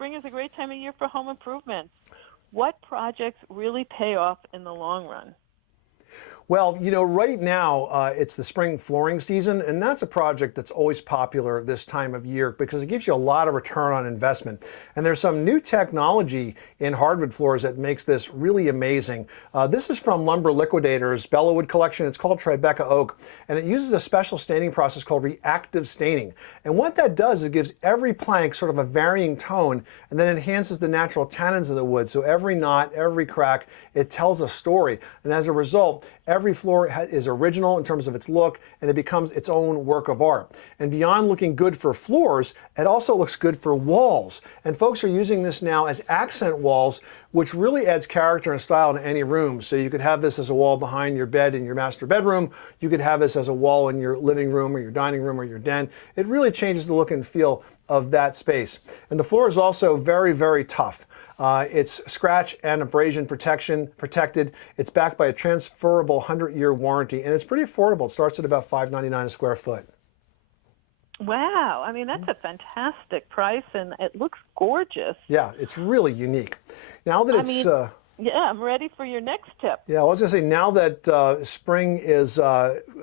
spring is a great time of year for home improvements. What projects really pay off in the long run? Well, right now it's the spring flooring season, and that's a project that's always popular this time of year because it gives you a lot of return on investment. And there's some new technology in hardwood floors that makes this really amazing. This is from Lumber Liquidators Bellawood collection. It's called Tribeca Oak, and it uses a special staining process called reactive staining. And what that does is it gives every plank sort of a varying tone and then enhances the natural tannins of the wood. So every knot, every crack, it tells a story. And as a result, every floor is original in terms of its look, and it becomes its own work of art. And beyond looking good for floors, it also looks good for walls. And folks are using this now as accent walls, which really adds character and style to any room. So you could have this as a wall behind your bed in your master bedroom. You could have this as a wall in your living room or your dining room or your den. It really changes the look and feel of that space. And the floor is also very, very tough. It's scratch and abrasion protected. It's backed by a transferable 100-year warranty, and it's pretty affordable. It starts at about $5.99 a square foot. Wow. I mean, that's a fantastic price, and it looks gorgeous. Yeah, it's really unique. Now that yeah, I'm ready for your next tip. Yeah, I was going to say, now that spring is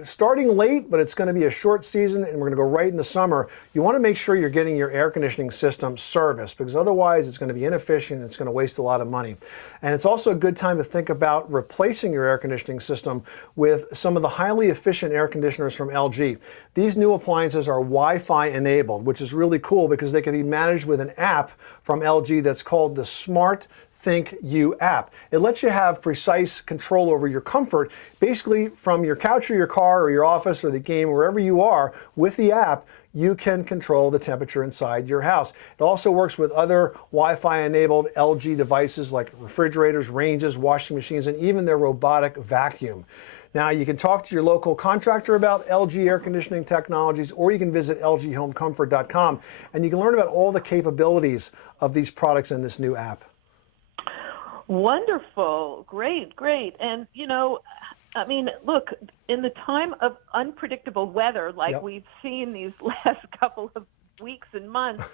starting late, but it's going to be a short season, and we're going to go right into summer, you want to make sure you're getting your air conditioning system serviced, because otherwise it's going to be inefficient, it's going to waste a lot of money. And it's also a good time to think about replacing your air conditioning system with some of the highly efficient air conditioners from LG. These new appliances are Wi-Fi enabled, which is really cool because they can be managed with an app from LG that's called the Smart Think You app. It lets you have precise control over your comfort, basically from your couch or your car or your office or the game, wherever you are. With the app, you can control the temperature inside your house. It also works with other Wi-Fi enabled LG devices like refrigerators, ranges, washing machines, and even their robotic vacuum. Now, you can talk to your local contractor about LG air conditioning technologies, or you can visit lghomecomfort.com, and you can learn about all the capabilities of these products in this new app. Wonderful. Great, great. And, I mean, look, in the time of unpredictable weather, like we've seen these last couple of weeks and months,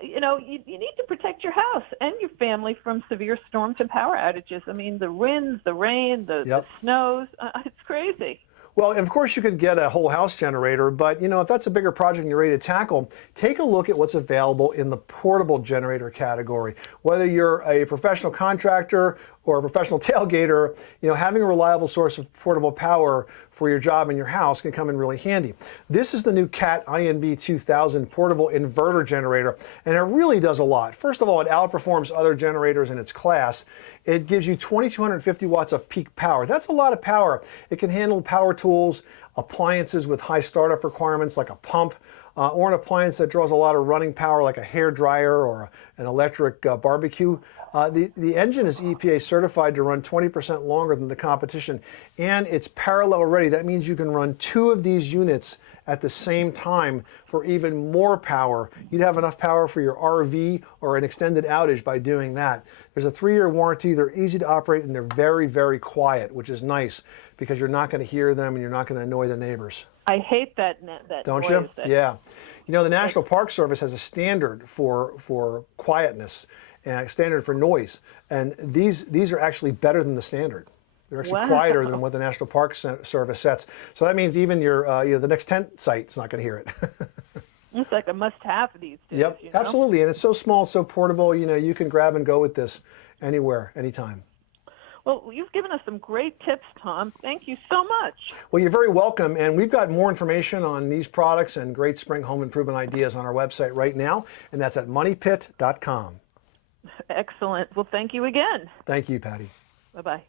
you need to protect your house and your family from severe storms and power outages. I mean, the winds, the rain, the snows, it's crazy. Well, of course you could get a whole house generator, but if that's a bigger project and you're ready to tackle, take a look at what's available in the portable generator category. Whether you're a professional contractor or a professional tailgater, having a reliable source of portable power for your job and your house can come in really handy. This is the new CAT INB 2000 portable inverter generator, and it really does a lot. First of all, it outperforms other generators in its class. It gives you 2,250 watts of peak power. That's a lot of power. It can handle power tools, appliances with high startup requirements like a pump, or an appliance that draws a lot of running power like a hair dryer or an electric barbecue. The engine is EPA certified to run 20% longer than the competition, and it's parallel ready. That means you can run 2 of these units at the same time for even more power. You'd have enough power for your RV or an extended outage by doing that. There's a 3-year warranty. They're easy to operate, and they're very, very quiet, which is nice because you're not going to hear them and you're not going to annoy the neighbors. I hate that Don't noise. you? Yeah. The National Park Service has a standard for quietness and a standard for noise, and these are actually better than the standard. They're actually quieter than what the National Park Service sets. So that means even your the next tent site is not going to hear it. It's like a must-have these days. Yep, absolutely, and it's so small, so portable. You can grab and go with this anywhere, anytime. Well, you've given us some great tips, Tom. Thank you so much. Well, you're very welcome, and we've got more information on these products and great spring home improvement ideas on our website right now, and that's at moneypit.com. Excellent. Well, thank you again. Thank you, Patty. Bye-bye.